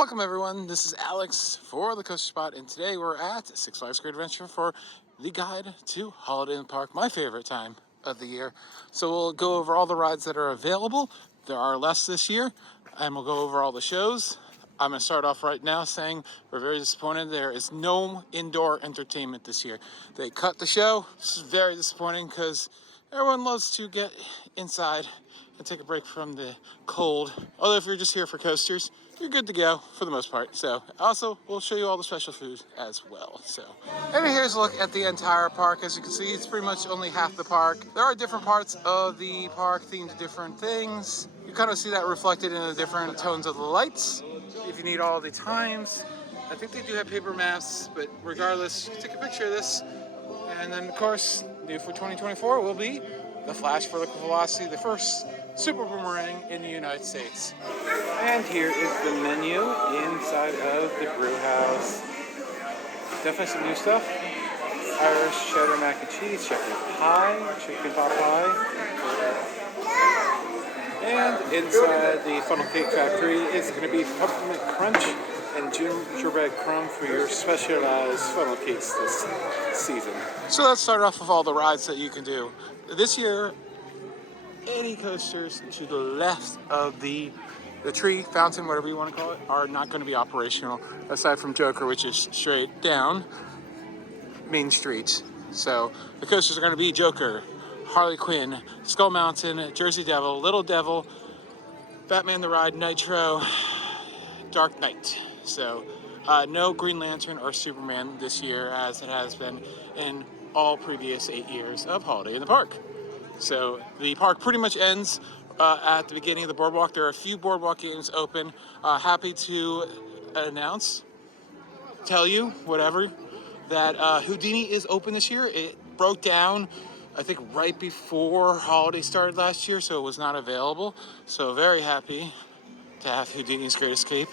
Welcome everyone, this is Alex for the Coaster Spot, and today we're at Six Flags Great Adventure for the guide to Holiday in the Park, my favorite time of the year. So we'll go over all the rides that are available. There are less this year, and we'll go over all the shows. I'm going to start off right now saying we're very disappointed. There is no indoor entertainment this year. They cut the show. This is very disappointing because everyone loves to get inside and take a break from the cold. Although if you're just here for coasters, you're good to go for the most part. So also, we'll show you all the special food as well. So, and here's a look at the entire park. As you can see, it's pretty much only half the park. There are different parts of the park themed to different things. You kind of see that reflected in the different tones of the lights. If you need all the times, I think they do have paper maps, but regardless, you take a picture of this. And then of course, new for 2024 will be the Flash Vertical Velocity, the first super boomerang in the United States. And here is the menu inside of the brew house. Definitely some new stuff. Irish cheddar mac and cheese, shepherd pie, chicken pot pie. And inside the funnel cake factory is going to be peppermint crunch and gingerbread crumb for your specialized funnel cakes this season. So let's start off with all the rides that you can do. This year, 80 coasters to the left of the tree, fountain, whatever you want to call it, are not going to be operational, aside from Joker, which is straight down Main Street. So the coasters are going to be Joker, Harley Quinn, Skull Mountain, Jersey Devil, Little Devil, Batman the Ride, Nitro, Dark Knight. So no Green Lantern or Superman this year, as it has been in all previous 8 years of Holiday in the Park. So the park pretty much ends at the beginning of the boardwalk. There are a few boardwalk games open. Happy to tell you, whatever, that Houdini is open this year. It broke down, I think, right before Holiday started last year, so it was not available. So very happy to have Houdini's Great Escape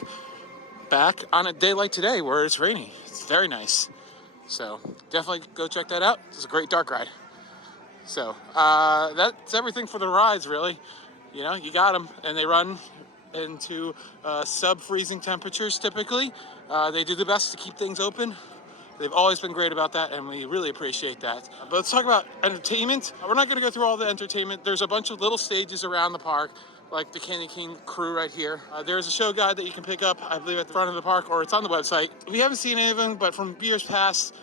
back on a day like today where it's rainy. It's very nice. So definitely go check that out. It's a great dark ride. So that's everything for the rides, really. You know, you got them, and they run into sub-freezing temperatures typically. They do the best to keep things open. They've always been great about that, and we really appreciate that. But let's talk about entertainment. We're not going to go through all the entertainment. There's a bunch of little stages around the park, like the Candy King crew right here. There's a show guide that you can pick up, I believe, at the front of the park, or it's on the website. We haven't seen anything, but from years past,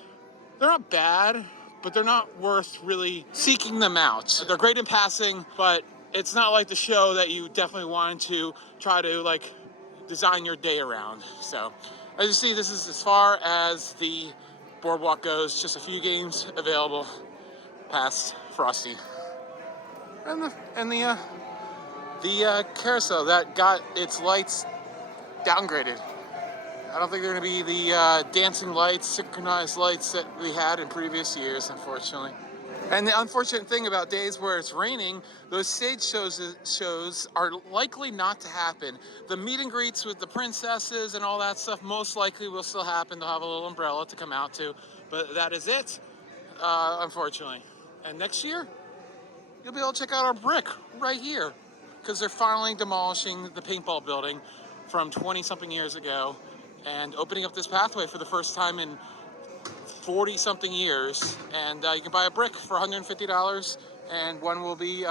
they're not bad, but they're not worth really seeking them out. They're great in passing, but it's not like the show that you definitely want to try to like design your day around. So as you see, this is as far as the boardwalk goes. Just a few games available past Frosty. And the carousel that got its lights downgraded. I don't think they're going to be the dancing lights, synchronized lights that we had in previous years, unfortunately. And the unfortunate thing about days where it's raining, those stage shows are likely not to happen. The meet and greets with the princesses and all that stuff most likely will still happen. They'll have a little umbrella to come out to, but that is it, unfortunately. And next year, you'll be able to check out our brick right here, because they're finally demolishing the paintball building from 20-something years ago and opening up this pathway for the first time in 40-something years. And you can buy a brick for $150, and one will be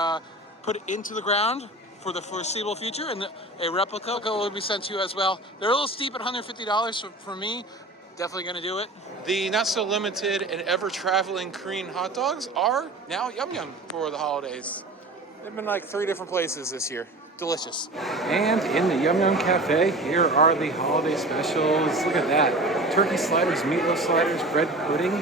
put into the ground for the foreseeable future, and a replica will be sent to you as well. They're a little steep at $150, so for me, definitely going to do it. The not-so-limited and ever-traveling Korean hot dogs are now Yum Yum for the holidays. They've been like 3 different places this year. Delicious. And in the Yum Yum Cafe, here are the holiday specials. Look at that. Turkey sliders, meatloaf sliders, bread pudding,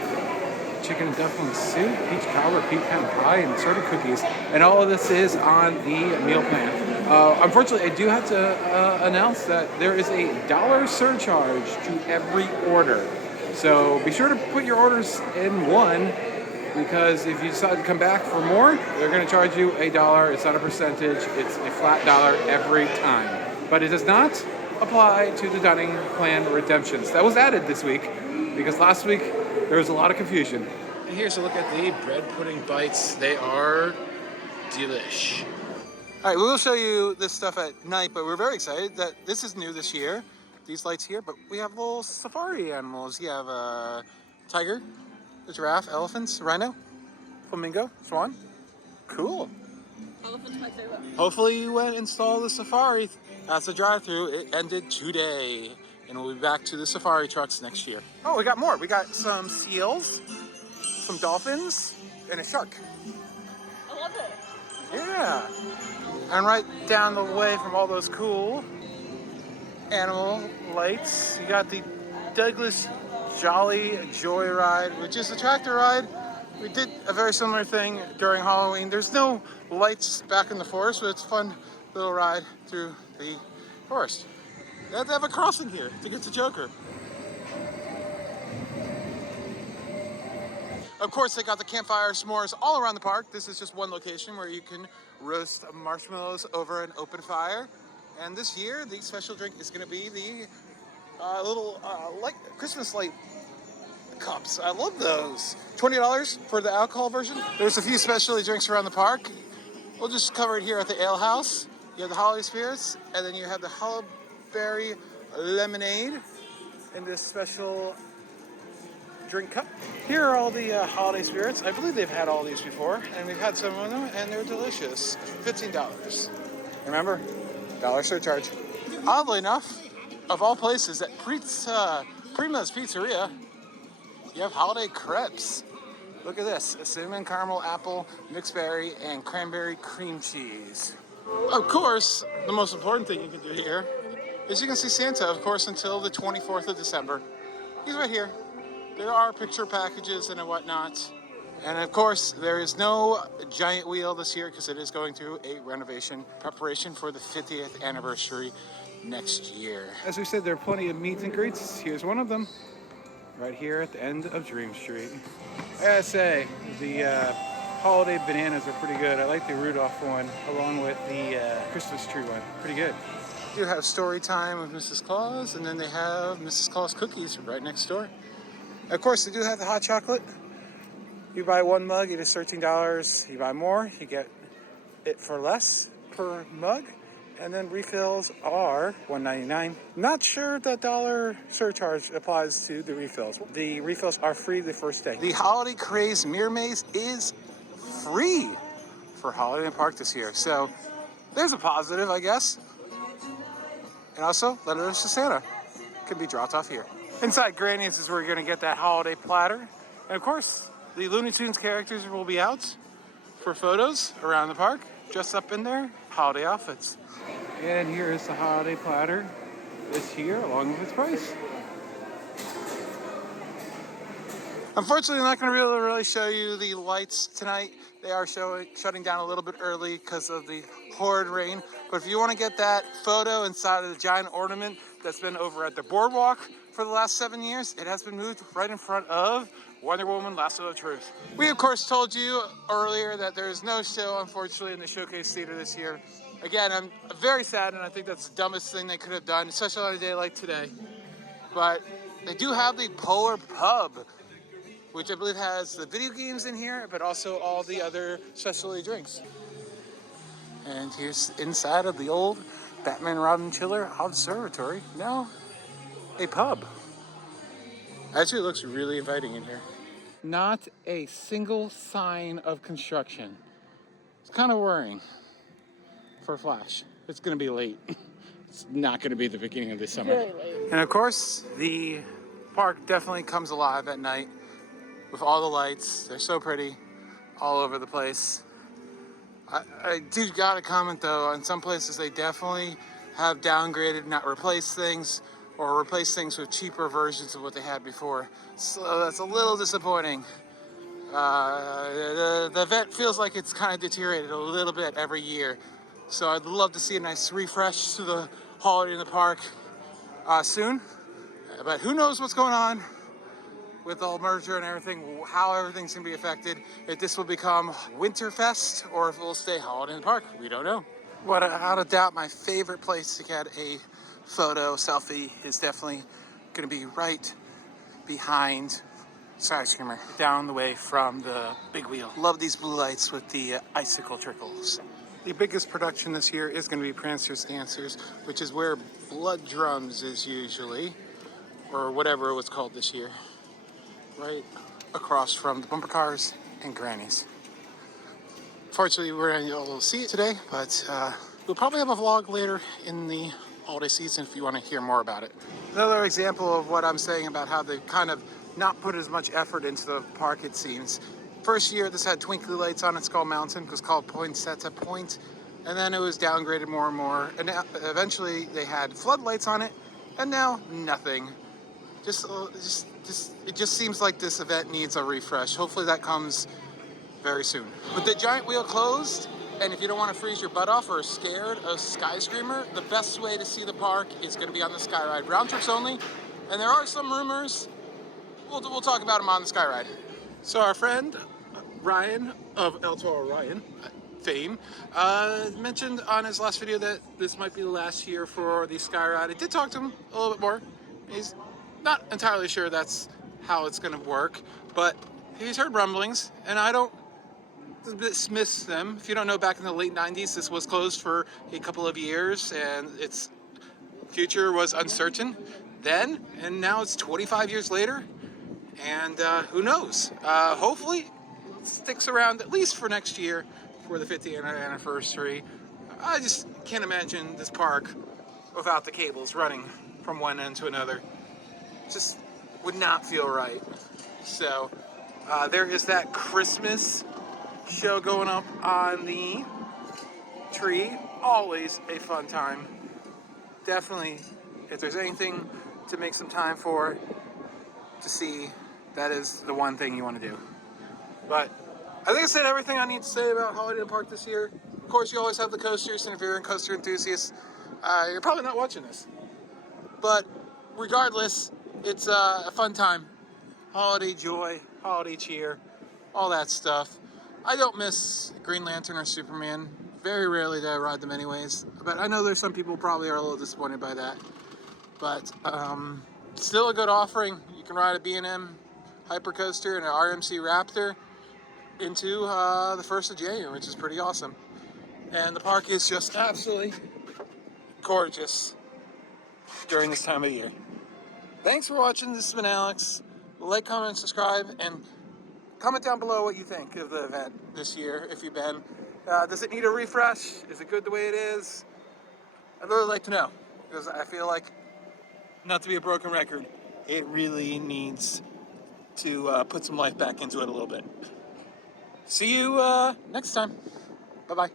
chicken and dumpling soup, peach cobbler, pecan pie, and assorted cookies. And all of this is on the meal plan. Unfortunately, I do have to announce that there is a $1 surcharge to every order. So be sure to put your orders in one, because if you decide to come back for more, they're going to charge you $1. It's not a percentage. It's a flat dollar every time. But it does not apply to the dining plan redemptions. That was added this week because last week there was a lot of confusion. And here's a look at the bread pudding bites. They are delish. All right, we will show you this stuff at night, but we're very excited that this is new this year. these lights here, but we have little safari animals. You have a tiger, a giraffe, elephants, rhino, flamingo, swan. Cool. Elephant's my favorite. Hopefully you went and saw the safari. That's the drive-through. It ended today, and we'll be back to the safari trucks next year. Oh, we got more. We got some seals, some dolphins, and a shark. I love it. Yeah. And right down the way from all those cool animal lights, you got the Douglas Jolly Joyride, which is a tractor ride. We did a very similar thing during Halloween. There's no lights back in the forest, but it's a fun little ride through the forest. They have to have a crossing here to get to Joker. Of course, they got the campfire s'mores all around the park. This is just one location where you can roast marshmallows over an open fire. And this year, the special drink is going to be the little light Christmas light cups. I love those. $20 for the alcohol version. There's a few specialty drinks around the park. We'll just cover it here at the Ale House. You have the holiday spirits, and then you have the hollow berry lemonade in this special drink cup. Here are all the holiday spirits. I believe they've had all these before, and we've had some of them, and they're delicious. $15. Remember, dollar surcharge. Oddly enough, of all places, at Prima's Pizzeria, you have holiday crepes. Look at this, a cinnamon caramel apple, mixed berry, and cranberry cream cheese. Of course, the most important thing you can do here is you can see Santa, of course, until the 24th of December. He's right here. There are picture packages and whatnot. And of course, there is no giant wheel this year because it is going through a renovation preparation for the 50th anniversary next year. As we said, there are plenty of meet and greets. Here's one of them, right here at the end of Dream Street. I gotta say, the holiday bananas are pretty good. I like the Rudolph one along with the Christmas tree one. Pretty good. They do have story time with Mrs. Claus, and then they have Mrs. Claus cookies right next door. Of course, they do have the hot chocolate. You buy one mug, it is $13. You buy more, you get it for less per mug. And then refills are $1.99. Not sure that dollar surcharge applies to the refills. The refills are free the first day. The Holiday Craze Mirror Maze is free for Holiday in the Park this year. So there's a positive, I guess. And also, letters to Santa can be dropped off here. Inside Granny's is where you're going to get that holiday platter. And of course, the Looney Tunes characters will be out for photos around the park, dressed up in their holiday outfits. And here is the holiday platter this year, along with its price. Unfortunately, I'm not going to be able to really show you the lights tonight. They are shutting down a little bit early because of the horrid rain. But if you want to get that photo inside of the giant ornament that's been over at the boardwalk for the last 7 years, it has been moved right in front of Wonder Woman Lasso of Truth. We, of course, told you earlier that there is no show, unfortunately, in the Showcase Theater this year. Again, I'm very sad, and I think that's the dumbest thing they could have done, especially on a day like today. But they do have the Polar Pub, which I believe has the video games in here, but also all the other specialty drinks. And here's inside of the old Batman Robin Chiller Observatory. Now, a pub. Actually, it looks really inviting in here. Not a single sign of construction. It's kind of worrying for Flash. It's going to be late. It's not going to be the beginning of the summer. Very late. And of course, the park definitely comes alive at night with all the lights. They're so pretty all over the place. I do gotta comment though, on some places they definitely have downgraded, not replaced things, or replace things with cheaper versions of what they had before. So that's a little disappointing. The event feels like it's kind of deteriorated a little bit every year. So I'd love to see a nice refresh to the Holiday in the Park soon. But who knows what's going on with the whole merger and everything, how everything's gonna be affected. If this will become Winterfest or if it will stay Holiday in the Park, we don't know. Without a doubt, my favorite place to get a photo selfie is definitely gonna be right behind Sky Screamer, down the way from the big wheel. Love these blue lights with the icicle trickles. The biggest production this year is going to be Prancers Dancers, which is where Blood Drums is usually, or whatever it was called this year, right across from the bumper cars and Granny's. Fortunately, we're able to see it today, but we'll probably have a vlog later in the holiday season if you want to hear more about it. Another example of what I'm saying about how they've kind of not put as much effort into the park, it seems. First year, this had twinkly lights on it, Skull Mountain. It was called Poinsettia Point. And then it was downgraded more and more. And now, eventually, they had floodlights on it. And now, nothing. It just seems like this event needs a refresh. Hopefully that comes very soon. With the giant wheel closed, and if you don't want to freeze your butt off or are scared of Sky Screamer, the best way to see the park is going to be on the Sky Ride. Round trips only. And there are some rumors. We'll talk about them on the Sky Ride. So our friend Ryan of El Toro Ryan fame mentioned on his last video that this might be the last year for the Sky Ride. I did talk to him a little bit more. He's not entirely sure that's how it's going to work, but he's heard rumblings, and I don't dismiss them. If you don't know, back in the late 90s, this was closed for a couple of years, and its future was uncertain then, and now it's 25 years later. And who knows? Hopefully it sticks around at least for next year for the 50th anniversary. I just can't imagine this park without the cables running from one end to another. Just would not feel right. So there is that Christmas show going up on the tree. Always a fun time. Definitely, if there's anything to make some time for, to see, that is the one thing you want to do. But I think I said everything I need to say about Holiday in the Park this year. Of course, you always have the coasters, and if you're a coaster enthusiast, you're probably not watching this. But regardless, it's a fun time. Holiday joy, holiday cheer, all that stuff. I don't miss Green Lantern or Superman. Very rarely do I ride them anyways. But I know there's some people probably are a little disappointed by that. But still a good offering. You can ride a B&M Hypercoaster and an RMC Raptor into the 1st of January, which is pretty awesome. And the park is just absolutely gorgeous during this time of year. Thanks for watching. This has been Alex. Like, comment, and subscribe, and comment down below what you think of the event this year, if you've been. Does it need a refresh? Is it good the way it is? I'd really like to know, because I feel like, not to be a broken record, it really needs to put some life back into it a little bit. See you next time. Bye-bye.